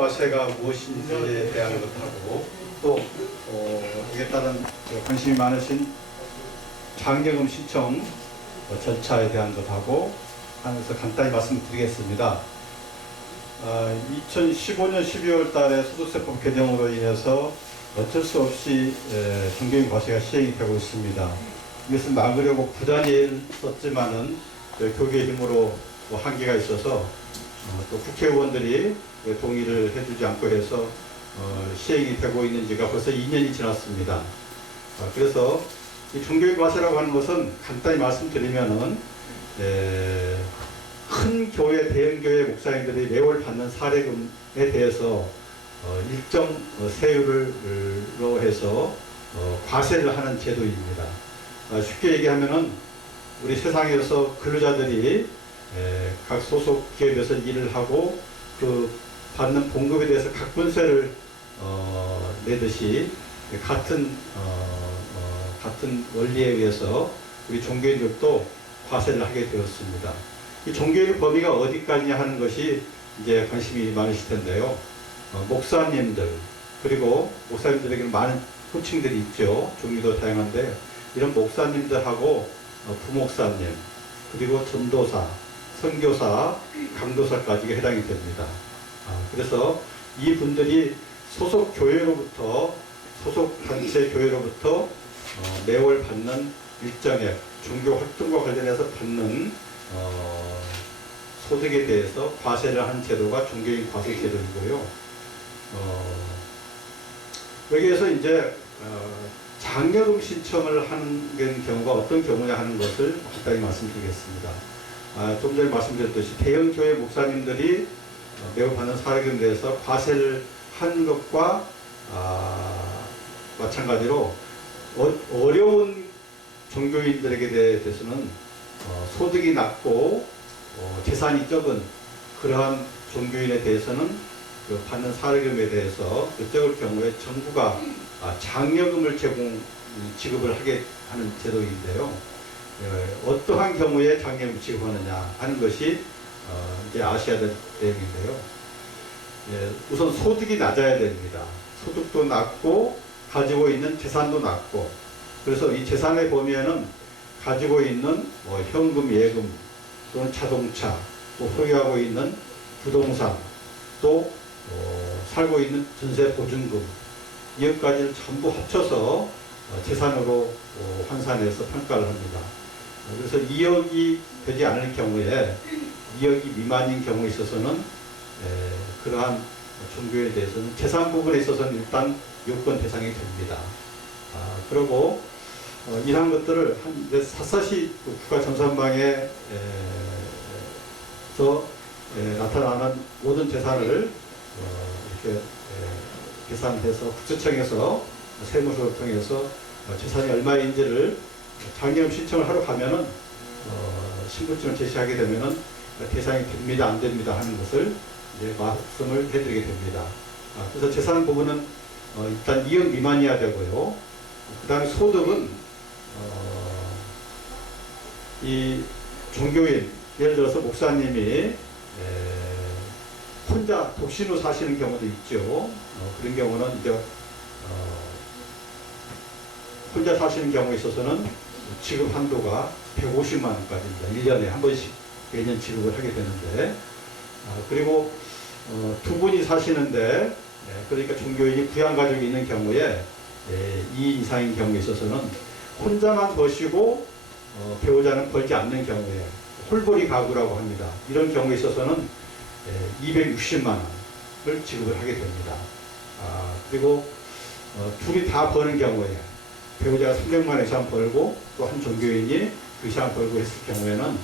과세가 무엇인지에 대한 것하고 또 이에 따른 관심이 많으신 장려금 신청 절차에 대한 것하고 하면서 간단히 말씀드리겠습니다. 2015년 12월 달에 소득세법 개정으로 인해서 어쩔 수 없이 종교인 과세가 시행이 되고 있습니다. 이것을 막으려고 부단히 썼지만은 교계의 힘으로 한계가 있어서 또 국회의원들이 동의를 해주지 않고 해서 시행이 되고 있는 지가 벌써 2년이 지났습니다. 그래서 이 종교인 과세라고 하는 것은 간단히 말씀드리면은 큰 교회, 대형 교회 목사님들이 매월 받는 사례금에 대해서 일정 세율로 해서 과세를 하는 제도입니다. 쉽게 얘기하면은 우리 세상에서 근로자들이 각 소속 기업에서 일을 하고 그 받는 봉급에 대해서 각분세를 내듯이 같은 원리에 의해서 우리 종교인들도 과세를 하게 되었습니다. 이 종교인의 범위가 어디까지 하는 것이 이제 관심이 많으실 텐데요. 목사님들, 그리고 목사님들에게는 많은 호칭들이 있죠. 종류도 다양한데, 이런 목사님들하고 부목사님, 그리고 전도사, 선교사, 강도사까지 해당이 됩니다. 그래서 이 분들이 소속 교회로부터, 소속 단체 교회로부터 매월 받는 일정액, 종교 활동과 관련해서 받는 소득에 대해서 과세를 하는 제도가 종교인 과세 제도이고요. 여기에서 이제 장려금 신청을 하는 경우가 어떤 경우냐 하는 것을 간단히 말씀드리겠습니다. 좀 전에 말씀드렸듯이 대형 교회 목사님들이 매우 받는 사례금에 대해서 과세를 한 것과 마찬가지로 어려운 종교인들에게 대해서는 소득이 낮고 재산이 적은 그러한 종교인에 대해서는 그 받는 사례금에 대해서 적을 경우에 정부가 장려금을 지급을 하게 하는 제도인데요. 어떠한 경우에 장려금을 지급하느냐 하는 것이 이제 아셔야 될 내용인데요. 우선 소득이 낮아야 됩니다. 소득도 낮고 가지고 있는 재산도 낮고, 그래서 이 재산의 범위에는 가지고 있는 현금, 예금 또는 자동차, 또 소유하고 있는 부동산, 또 살고 있는 전세 보증금, 이것까지를 전부 합쳐서 재산으로 환산해서 평가를 합니다. 그래서 2억이 되지 않을 경우에, 2억이 미만인 경우에 있어서는 그러한 종교에 대해서는 재산 부분에 있어서는 일단 요건 대상이 됩니다. 그리고 이러한 것들을 샅샅이 국가정산방에서 나타나는 모든 재산을 이렇게 계산해서 국세청에서 세무서를 통해서 재산이 얼마인지를 장려금 신청을 하러 가면은 신분증을 제시하게 되면은 대상이 됩니다, 안 됩니다 하는 것을 이제 말씀을 해드리게 됩니다. 그래서 재산 부분은 일단 2억 미만이어야 되고요. 그 다음에 소득은 이 종교인, 예를 들어서 목사님이 혼자 독신으로 사시는 경우도 있죠. 그런 경우는 이제 혼자 사시는 경우에 있어서는 지급 한도가 150만 원까지입니다. 1년에 한 번씩 매년 지급을 하게 되는데, 그리고 두 분이 사시는데, 그러니까 종교인이 부양가족이 있는 경우에 2인 이상인 경우에 있어서는 혼자만 버시고 배우자는 벌지 않는 경우에 홀벌이 가구라고 합니다. 이런 경우에 있어서는 260만 원을 지급을 하게 됩니다. 그리고 둘이 다 버는 경우에 배우자가 300만 원 이상 벌고 또 한 종교인이 그 이상 벌고 했을 경우에는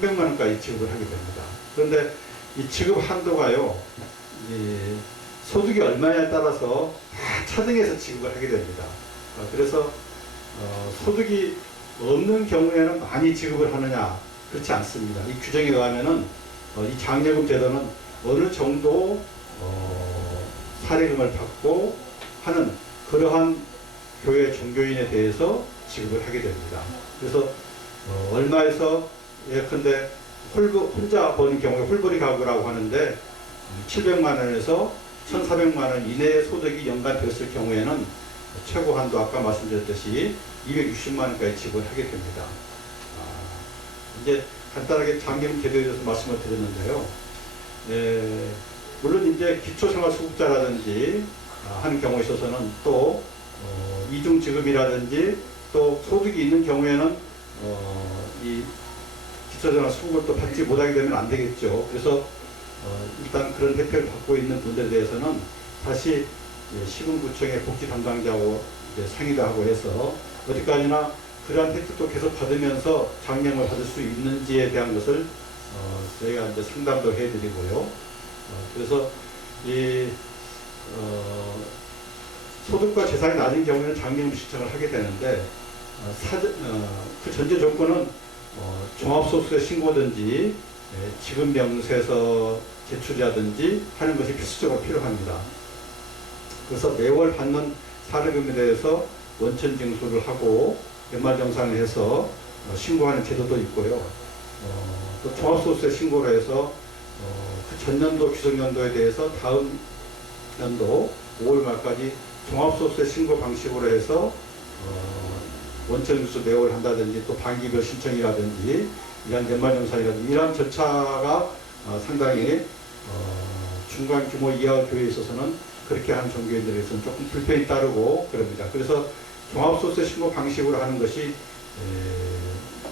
300만 원까지 지급을 하게 됩니다. 그런데 이 지급 한도가요, 소득이 얼마냐에 따라서 다 차등해서 지급을 하게 됩니다. 그래서 소득이 없는 경우에는 많이 지급을 하느냐, 그렇지 않습니다. 이 규정에 의하면은 이 장려금 제도는 어느 정도 사례금을 받고 하는 그러한 교회 종교인에 대해서 지급을 하게 됩니다. 그래서 얼마에서 예컨대 혼자 버는 경우에 홀벌이 가구라고 하는데 700만 원에서 1,400만 원 이내의 소득이 연간 되었을 경우에는 최고 한도 아까 말씀드렸듯이 260만 원까지 지급하게 됩니다. 이제 간단하게 장기금 제도에 대해서 말씀을 드렸는데요. 물론 이제 기초생활수급자라든지 하는 경우에 있어서는 또 이중지급이라든지 또 소득이 있는 경우에는 이 기초생활수급을 또 받지 못하게 되면 안 되겠죠. 그래서 일단 그런 혜택을 받고 있는 분들에 대해서는 다시 시군구청의 복지 담당자하고 상의도 하고 해서 어디까지나 그러한 혜택도 계속 받으면서 장려을 받을 수 있는지에 대한 것을 저희가 이제 상담도 해드리고요. 그래서 이 소득과 재산이 낮은 경우에는 장려금 신청을 하게 되는데 그 전제 조건은 종합소득세 신고든지 지급 명세서 제출이라든지 하는 것이 필수적으로 필요합니다. 그래서 매월 받는 사례금에 대해서 원천 징수를 하고 연말정산을 해서 신고하는 제도도 있고요. 또 종합소득세 신고를 해서 그 전년도 귀속연도에 대해서 다음 연도 5월 말까지 종합소득세 신고 방식으로 해서 원천징수 매월 한다든지 또 반기별 신청이라든지 이런 연말정산이라든지 이러한 절차가 상당히 중간 규모 이하 교회에 있어서는 그렇게 하는 종교인들에 있어서는 조금 불편이 따르고 그럽니다. 그래서 종합소득세 신고 방식으로 하는 것이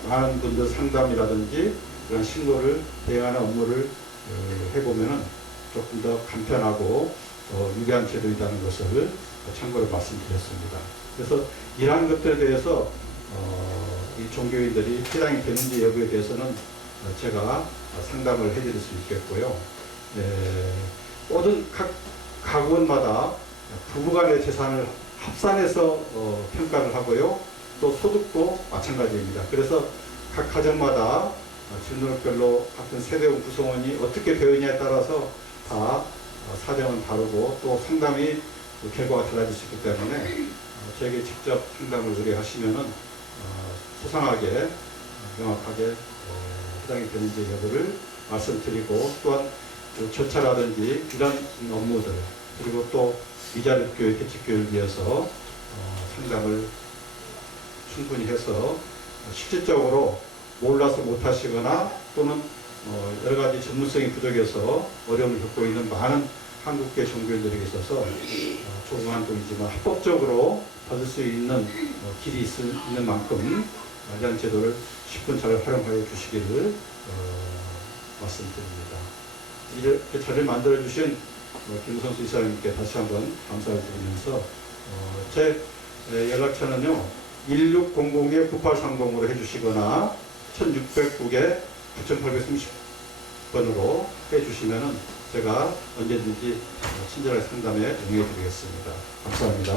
많은 분들 상담이라든지 그런 신고를 대행하는 업무를 해보면은 조금 더 간편하고 유리한 제도이라는 것을 참고로 말씀드렸습니다. 그래서 이러한 것들에 대해서 이 종교인들이 해당이 되는지 여부에 대해서는 제가 상담을 해드릴 수 있겠고요. 모든 각 가구원마다 부부간의 재산을 합산해서 평가를 하고요. 또 소득도 마찬가지입니다. 그래서 각 가정마다 주민등록별로 같은 세대원 구성원이 어떻게 되느냐에 따라서 다 사정은 다르고 또 상담이 결과가 달라질 수 있기 때문에 저에게 직접 상담을 의뢰하시면은 소상하게 명확하게 해당이 되는지 여부를 말씀드리고 또한 절차라든지 이런 업무들 그리고 또 미자립교육, 대책교육을 위해서 상담을 충분히 해서 실질적으로 몰라서 못하시거나 또는 여러 가지 전문성이 부족해서 어려움을 겪고 있는 많은 한국계 종교인들에게 있어서 조그만 돈이지만 합법적으로 받을 수 있는 길이 있는 만큼 이런 제도를 10분 잘 활용하여 주시기를 말씀드립니다. 이렇게 자리를 만들어주신 김성수 이사님께 다시 한번 감사를 드리면서 제 연락처는요 1600-9830으로 해주시거나 1609개 9830번으로 해주시면은 제가 언제든지 친절하게 상담에 응해드리겠습니다. 감사합니다.